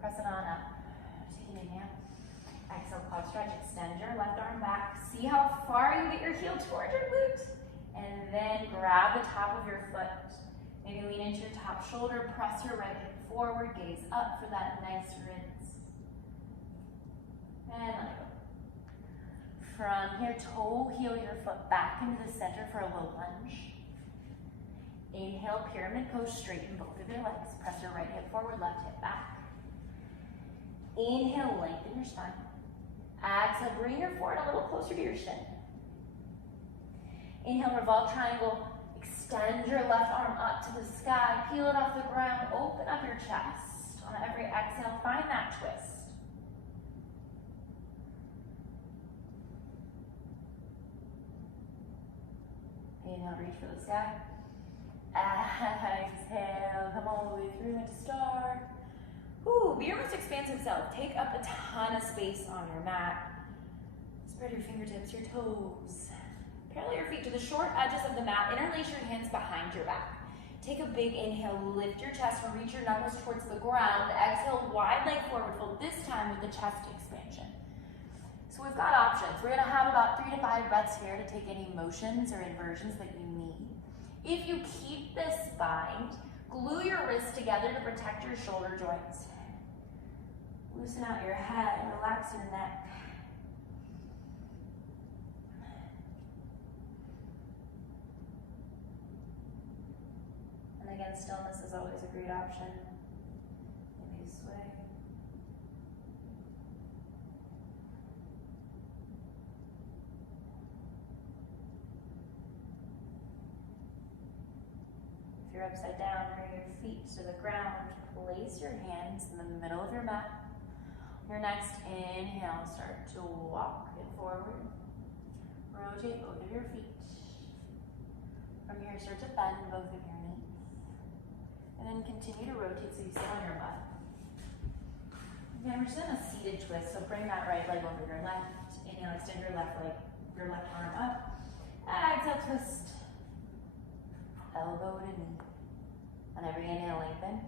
Press it on up. Take an inhale. Exhale, quad stretch, extend your left arm back. See how far you get your heel towards your glute. And then grab the top of your foot. Maybe lean into your top shoulder, press your right hip forward, gaze up for that nice rinse. And let it go. From here, toe heel your foot back into the center for a low lunge. Inhale, pyramid pose, straighten both of your legs. Press your right hip forward, left hip back. Inhale, lengthen your spine. Exhale, bring your forehead a little closer to your shin. Inhale, revolve triangle. Extend your left arm up to the sky. Peel it off the ground. Open up your chest. On every exhale, find that twist. Inhale, reach for the sky. Exhale, come all the way through into star. Ooh, be your most expansive self. Take up a ton of space on your mat. Spread your fingertips, your toes. Parallel your feet to the short edges of the mat. Interlace your hands behind your back. Take a big inhale, lift your chest and reach your knuckles towards the ground. Exhale, wide leg forward fold, this time with the chest expansion. So we've got options. We're gonna have about 3 to 5 breaths here to take any motions or inversions that you need. If you keep this bind, glue your wrists together to protect your shoulder joints. Loosen out your head, relax your neck. And again, stillness is always a great option. Maybe sway. If you're upside down, bring your feet to the ground. Place your hands in the middle of your mat. Your next inhale, start to walk it forward. Rotate both of your feet. From here, start to bend both of your knees. And then continue to rotate so you sit on your butt. Again, we're just in a seated twist, so bring that right leg over your left. Inhale, extend your left leg, your left arm up. Exhale, twist. Elbow to knee. On every inhale, lengthen.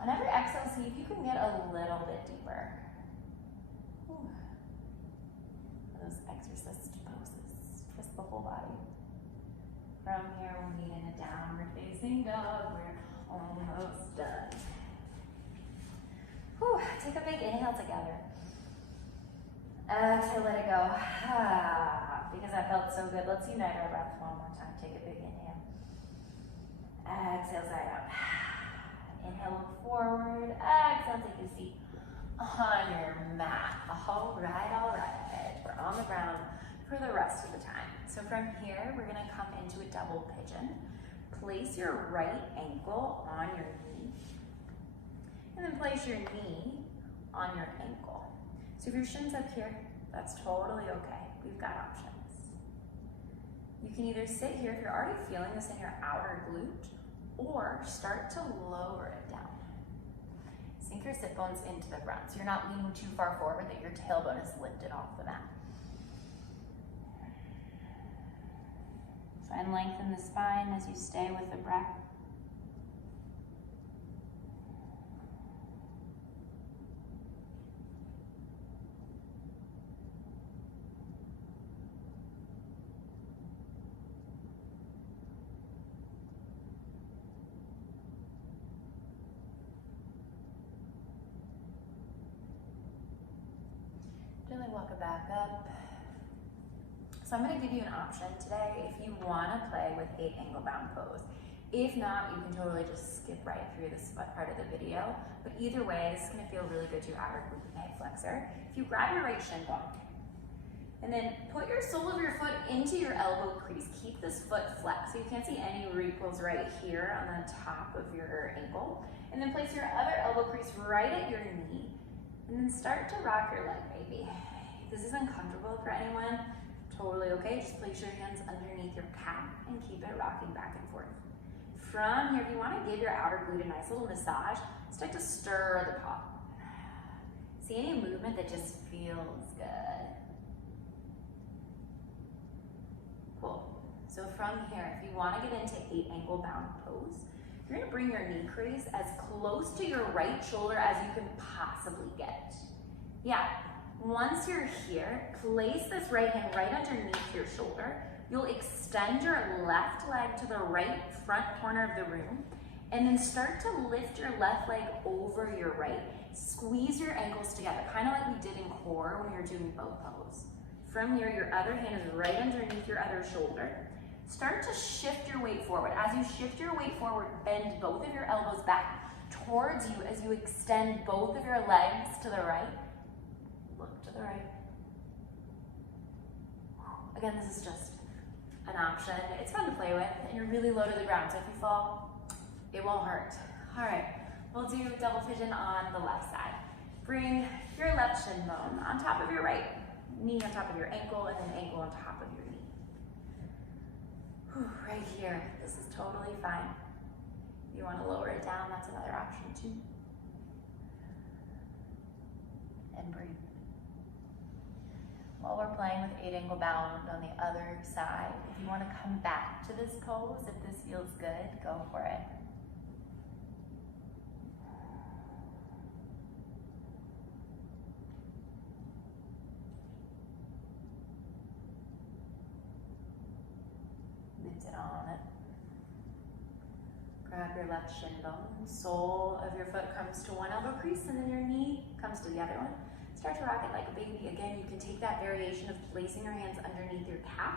On every exhale, see if you can get a little bit deeper. Ooh. Those exercist poses. Twist the whole body. From here, we'll meet in a downward facing dog. We're almost done. Whew. Take a big inhale together. Exhale, let it go. Because that felt so good. Let's unite our breath one more time. Take a big inhale. Exhale, side out. Inhale, look forward. Exhale, take a seat on your mat. All right. We're on the ground for the rest of the time. So from here, we're gonna come into a double pigeon. Place your right ankle on your knee. And then place your knee on your ankle. So if your shin's up here, that's totally okay. We've got options. You can either sit here if you're already feeling this in your outer glute, or start to lower it down. Sink your sit bones into the ground so you're not leaning too far forward that your tailbone is lifted off the mat. Try and lengthen the spine as you stay with the breath. Gently walk it back up. So I'm going to give you an option today if you want to play with 8 angle bound pose. If not, you can totally just skip right through this part of the video. But either way, this is going to feel really good to your outer glute and hip flexor. If you grab your right shin bone, and then put your sole of your foot into your elbow crease. Keep this foot flat so you can't see any wrinkles right here on the top of your ankle. And then place your other elbow crease right at your knee. And then start to rock your leg, maybe. If this is uncomfortable for anyone, totally okay. Just place your hands underneath your calf and keep it rocking back and forth. From here, if you want to give your outer glute a nice little massage, start to stir the pot. See any movement that just feels good. Cool. So from here, if you want to get into 8 ankle bound pose, you're going to bring your knee crease as close to your right shoulder as you can possibly get. Yeah. Once you're here, place this right hand right underneath your shoulder. You'll extend your left leg to the right front corner of the room, and then start to lift your left leg over your right. Squeeze your ankles together, kind of like we did in core when we were doing bow pose. From here, your other hand is right underneath your other shoulder. Start to shift your weight forward. As you shift your weight forward, bend both of your elbows back towards you as you extend both of your legs to the right. Look to the right. Again, this is just an option. It's fun to play with, and you're really low to the ground, so if you fall, it won't hurt. All right, we'll do double pigeon on the left side. Bring your left shin bone on top of your right, knee on top of your ankle, and then ankle on top of your knee. Whew, right here, this is totally fine. If you want to lower it down, that's another option too. And breathe. While we're playing with 8-angle bound on the other side, if you want to come back to this pose, if this feels good, go for it. Lift it on it. Grab your left shin bone. Sole of your foot comes to one elbow crease, and then your knee comes to the other one. Start to rock it like a baby. Again, you can take that variation of placing your hands underneath your calf.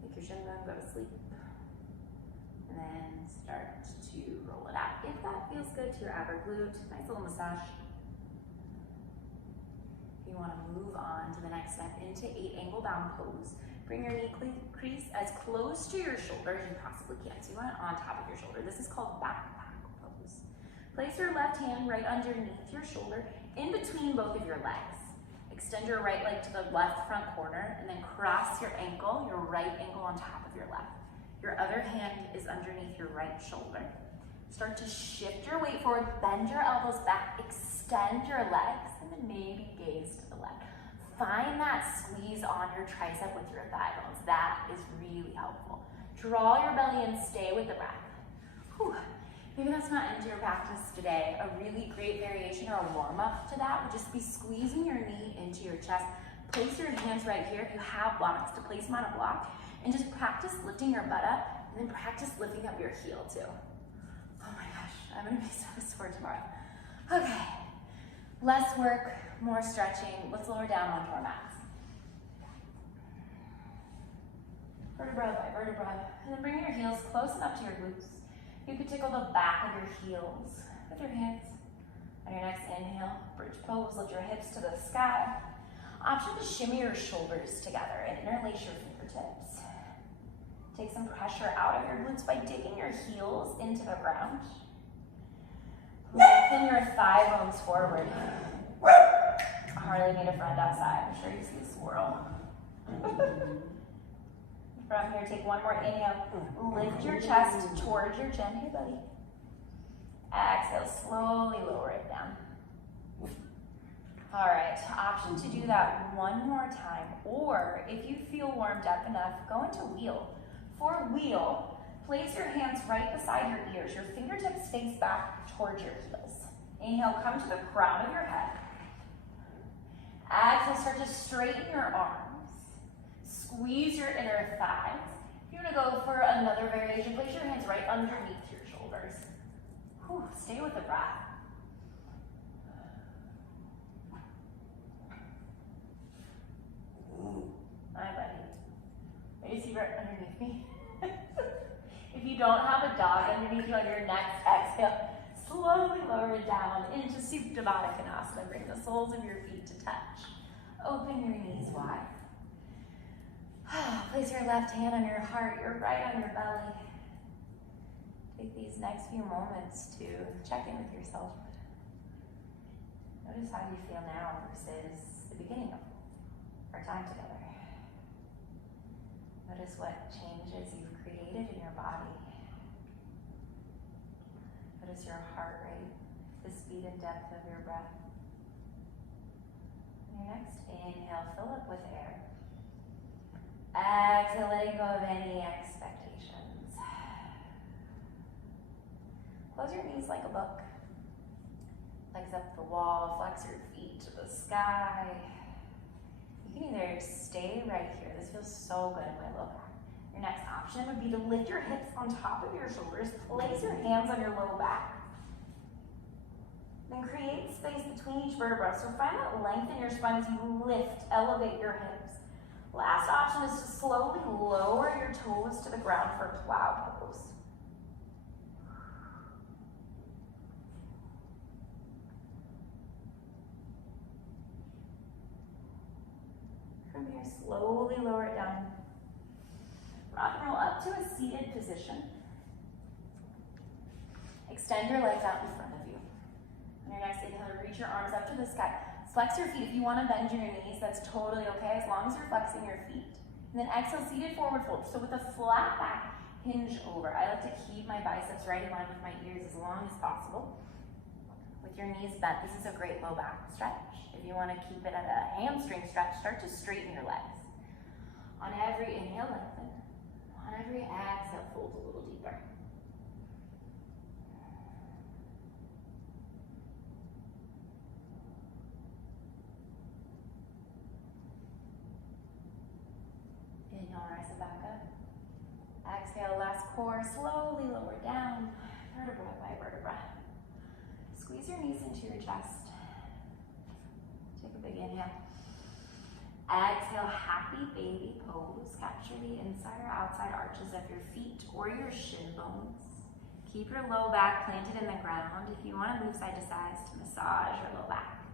Make your shin bone go to sleep. And then start to roll it out. If that feels good to your upper glute, nice little massage. If you want to move on to the next step into 8-angle bound pose, bring your knee crease as close to your shoulder as you possibly can. So you want it on top of your shoulder. This is called backpack pose. Place your left hand right underneath your shoulder, in between both of your legs. Extend your right leg to the left front corner, and then cross your ankle, your right ankle on top of your left. Your other hand is underneath your right shoulder. Start to shift your weight forward, bend your elbows back, extend your legs, and then maybe gaze to the left. Find that squeeze on your tricep with your thigh bones. That is really helpful. Draw your belly and stay with the breath. Whew. Maybe that's not into your practice today. A really great variation or a warm-up to that would just be squeezing your knee into your chest. Place your hands right here. If you have blocks, to place them on a block, and just practice lifting your butt up, and then practice lifting up your heel too. Oh my gosh, I'm gonna be so sore tomorrow. Okay, less work, more stretching. Let's lower down onto our mats. Vertebra by vertebra, and then bring your heels close enough to your glutes. You could tickle the back of your heels with your hands. On your next inhale, bridge pose, lift your hips to the sky. Option to shimmy your shoulders together and interlace your fingertips. Take some pressure out of your glutes by digging your heels into the ground. Lengthen your thigh bones forward. Harley made a friend outside. I'm sure you see a squirrel. From here, take one more inhale. Lift your chest towards your chin. Hey, buddy. Exhale, slowly lower it down. All right, option to do that one more time, or if you feel warmed up enough, go into wheel. For wheel, place your hands right beside your ears. Your fingertips face back towards your heels. Inhale, come to the crown of your head. Exhale, start to straighten your arms. Squeeze your inner thighs. If you want to go for another variation, place your hands right underneath your shoulders. Whew, stay with the breath. Hi, buddy. Are you see right underneath me? If you don't have a dog underneath you on your next exhale, slowly lower it down into Supta Baddha Konasana. Bring the soles of your feet to touch. Open your knees wide. Place your left hand on your heart, your right on your belly. Take these next few moments to check in with yourself. Notice how you feel now versus the beginning of our time together. Notice what changes you've created in your body. Notice your heart rate, the speed and depth of your breath. On your next inhale, fill up with air. Exhale, letting go of any expectations. Close your knees like a book. Legs up the wall, flex your feet to the sky. You can either stay right here. This feels so good in my low back. Your next option would be to lift your hips on top of your shoulders. Place your hands on your low back. Then create space between each vertebra. So find that length in your spine as you lift, elevate your hips. Last option is to slowly lower your toes to the ground for plow pose. From here, slowly lower it down. Rock and roll up to a seated position. Extend your legs out in front of you. On your next inhale, reach your arms up to the sky. Flex your feet. If you want to bend your knees, that's totally okay, as long as you're flexing your feet. And then exhale, seated forward fold. So with a flat back, hinge over. I like to keep my biceps right in line with my ears as long as possible. With your knees bent, this is a great low back stretch. If you want to keep it at a hamstring stretch, start to straighten your legs. On every inhale, lengthen. On every exhale, fold a little deeper. Inhale, rise it back up. Exhale, last core, slowly lower down, vertebra by vertebra. Squeeze your knees into your chest. Take a big inhale. Exhale, happy baby pose. Capture the inside or outside arches of your feet or your shin bones. Keep your low back planted in the ground. If you want to move side to side to massage your low back,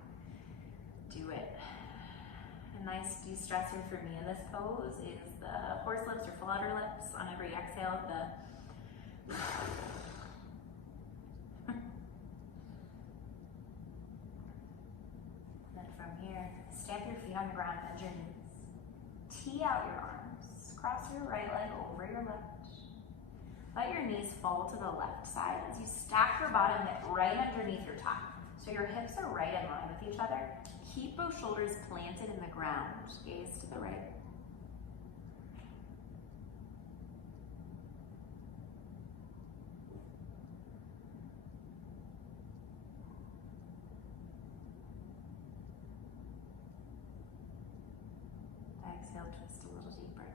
do it. A nice de-stressor for me in this pose is the horse lips or flutter lips. On every exhale, the then from here, stamp your feet on the ground, bend your knees. Tee out your arms. Cross your right leg over your left. Let your knees fall to the left side as you stack your bottom hip right underneath your top. So your hips are right in line with each other. Keep both shoulders planted in the ground. Gaze to the right. Exhale, twist a little deeper.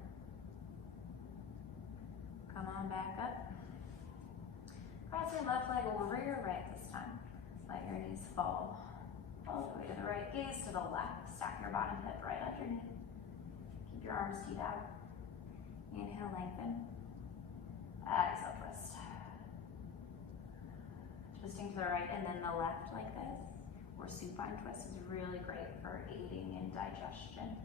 Come on back up. Cross your left leg over your right this time. Let your knees fall all the way to the right. Gaze to the left. Stack your bottom hip right underneath. Keep your arms teed out. Inhale, lengthen. Exhale, twist. Twisting to the right and then the left like this. Or supine twist is really great for aiding in digestion.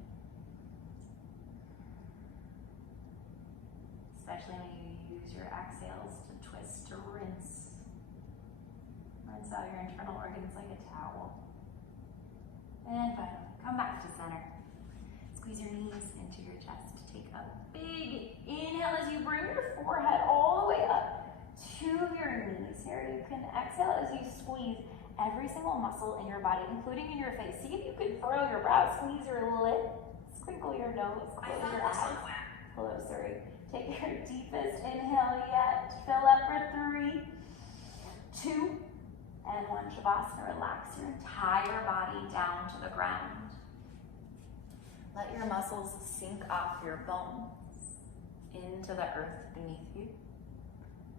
Especially when you use your exhales to twist, to rinse. Rinse out your internal organs like a towel. And finally, come back to center. Squeeze your knees into your chest. Take a big inhale as you bring your forehead all the way up to your knees. Here you can exhale as you squeeze every single muscle in your body, including in your face. See if you can furrow your brow, squeeze your lips, crinkle your nose, close your eyes. Closer. Take your deepest inhale yet. Fill up for 3, 2, and 1. Shavasana. Relax your entire body down to the ground. Let your muscles sink off your bones into the earth beneath you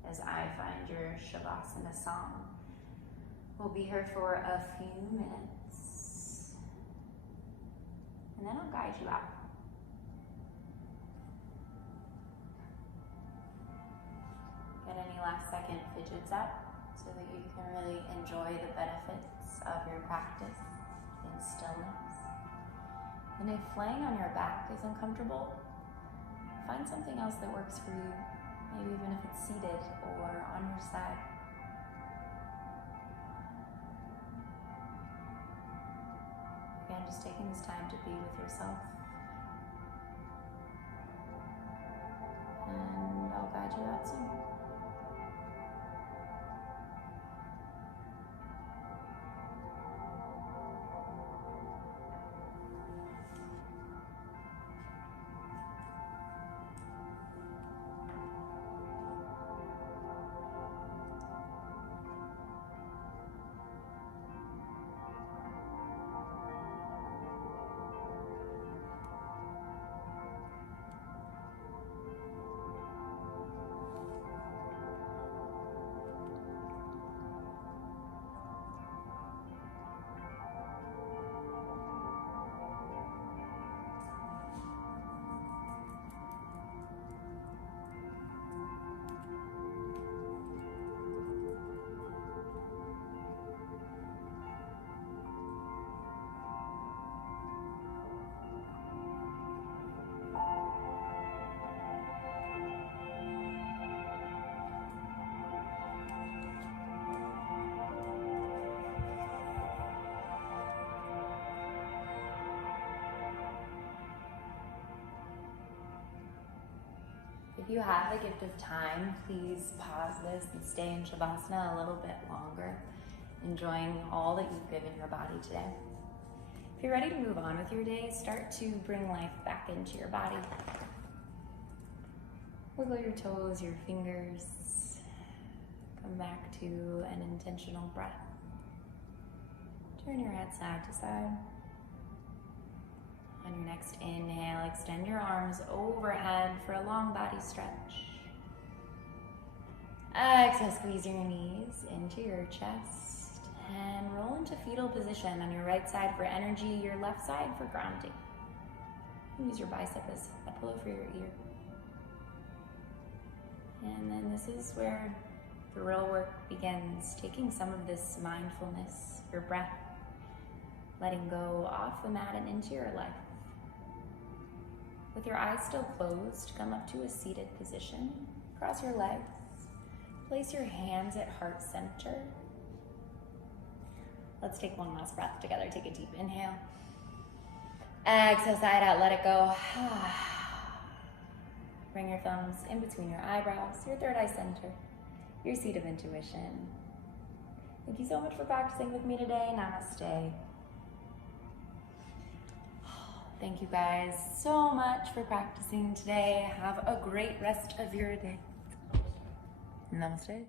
as I find your Shavasana song. We'll be here for a few minutes, and then I'll guide you out. Get any last second fidgets out so that you can really enjoy the benefits of your practice in stillness. And if laying on your back is uncomfortable, find something else that works for you, maybe even if it's seated or on your side. Again, just taking this time to be with yourself. And I'll guide you out soon. If you have the gift of time, please pause this and stay in Shavasana a little bit longer, enjoying all that you've given your body today. If you're ready to move on with your day, start to bring life back into your body. Wiggle your toes, your fingers. Come back to an intentional breath. Turn your head side to side. On your next inhale, extend your arms overhead for a long body stretch. Exhale, squeeze your knees into your chest and roll into fetal position on your right side for energy, your left side for grounding. Use your bicep as a pillow for your ear. And then this is where the real work begins, taking some of this mindfulness, your breath, letting go off the mat and into your life. With your eyes still closed, come up to a seated position. Cross your legs. Place your hands at heart center. Let's take one last breath together. Take a deep inhale. Exhale, side out, let it go. Bring your thumbs in between your eyebrows, your third eye center, your seat of intuition. Thank you so much for practicing with me today. Namaste. Thank you guys so much for practicing today. Have a great rest of your day. Namaste.